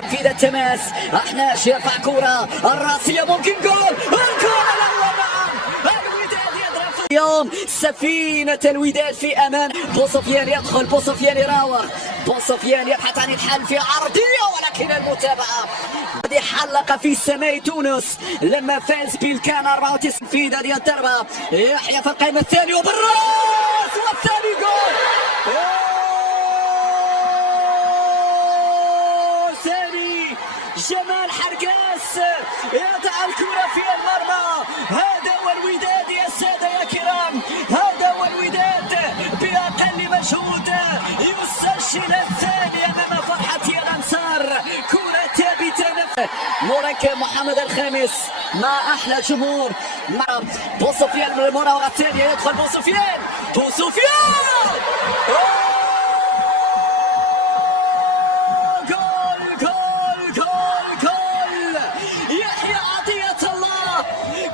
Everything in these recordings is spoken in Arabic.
في ذا التماس. أحناش يرفع كرة الراسية، ممكن جول. الكرة الأول، نعم. الوداد يضرب اليوم. سفينة الوداد في أمان. بوسفيان يدخل، بوسفيان يراوغ، بوسفيان يبحث عن الحل في عرضية، ولكن المتابعة هذه حلق في سماء تونس لما فاز بالكان 94 في ديال الضربة. يحيى في القائمة الثانية وبالراس، والثاني جول. ثاني جمال حرقاس يضع الكرة في المرمى. هذا هو الوداد يا سادة يا كرام، هذا هو الوداد بأقل مجهود يسجل الثاني أمام فرحة الأنصار. كرة ثابتة مركب محمد الخامس مع أحلى جمهور، مع بوسفيان المراوغة الثانية. يدخل بوسفيان، بوسفيان جول جول جول جول. يحيى عطية الله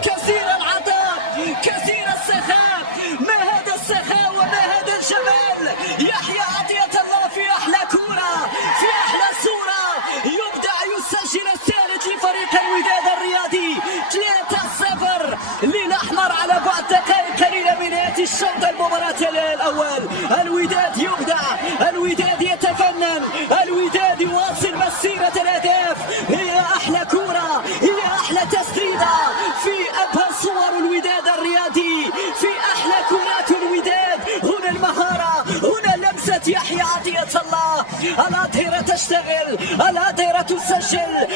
كثير العطاء كثير السخاء. ما هذا السخاء وما هذا الجمال. يحيى عطية الله في أحلى كرة في أحلى صورة يبدع يسجل الثالث لفريق الوداد الرياضي. 3-0 للأحمر على بعد دقائق قليلة من نهاية الشوط المباراة الأول. الوداد يبدع، الوداد يتفنن، الوداد يواصل مسيرة الأهداف. هي أحلى كرة، هي أحلى تسديدة في أبهى صور الوداد الرياضي، في أحلى كرات الوداد. هنا المهارة، هنا لمسة يحيى عطية الله. الأطهرة تشتغل، الأطهرة تسجل.